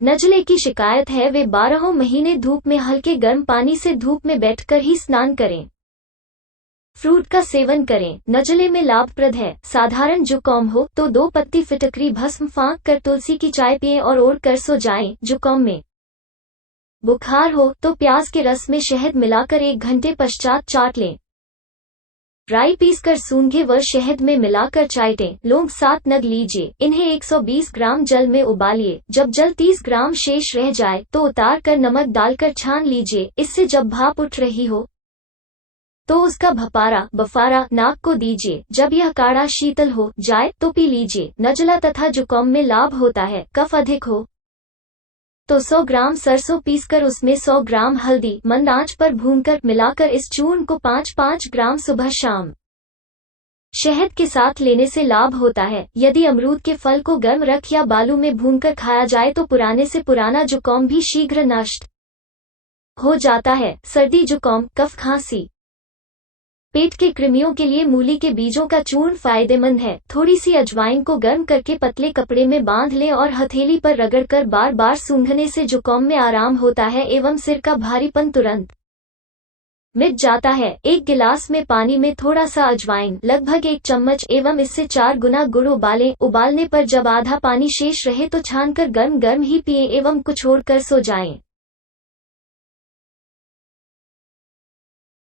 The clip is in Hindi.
नज़ले की शिकायत है वे 12 महीने धूप में हल्के गर्म पानी से धूप में बैठकर ही स्नान करें। फ्रूट का सेवन करें, नज़ले में लाभप्रद है। साधारण जुकाम हो तो 2 पत्ती फिटकरी भस्म फाँक कर तुलसी की चाय पिएं और ओढ़ कर सो जाएं। जुकाम में बुखार हो तो प्याज के रस में शहद मिलाकर 1 घंटे पश्चात चाट लें। राई पीसकर सूंघे व शहद में मिलाकर चाटें। लौंग 7 नग लीजिए, इन्हें 120 ग्राम जल में उबालिए। जब जल 30 ग्राम शेष रह जाए तो उतार कर नमक डालकर छान लीजिए। इससे जब भाप उठ रही हो तो उसका बफारा नाक को दीजिए। जब यह काढ़ा शीतल हो जाए तो पी लीजिए। नज़ला तथा जुकाम में लाभ होता है। कफ अधिक हो तो 100 ग्राम सरसों पीसकर उसमें 100 ग्राम हल्दी मंद आंच पर भूनकर मिलाकर इस चूर्ण को 5-5 ग्राम सुबह शाम शहद के साथ लेने से लाभ होता है। यदि अमरूद के फल को गर्म रख या बालू में भूनकर खाया जाए तो पुराने से पुराना जुकाम भी शीघ्र नष्ट हो जाता है। सर्दी जुकाम कफ खांसी पेट के कृमियों के लिए मूली के बीजों का चूर्ण फायदेमंद है। थोड़ी सी अजवाइन को गर्म करके पतले कपड़े में बांध लें और हथेली पर रगड़कर बार बार सूंघने से जुकाम में आराम होता है एवं सिर का भारीपन तुरंत मिट जाता है। 1 गिलास में पानी में थोड़ा सा अजवाइन लगभग 1 चम्मच एवं इससे 4 गुना गुड़ उबालें। उबालने पर जब आधा पानी शेष रहे तो छानकर गर्म गर्म ही पिएं एवं कुछोड़ कर सो जाएं।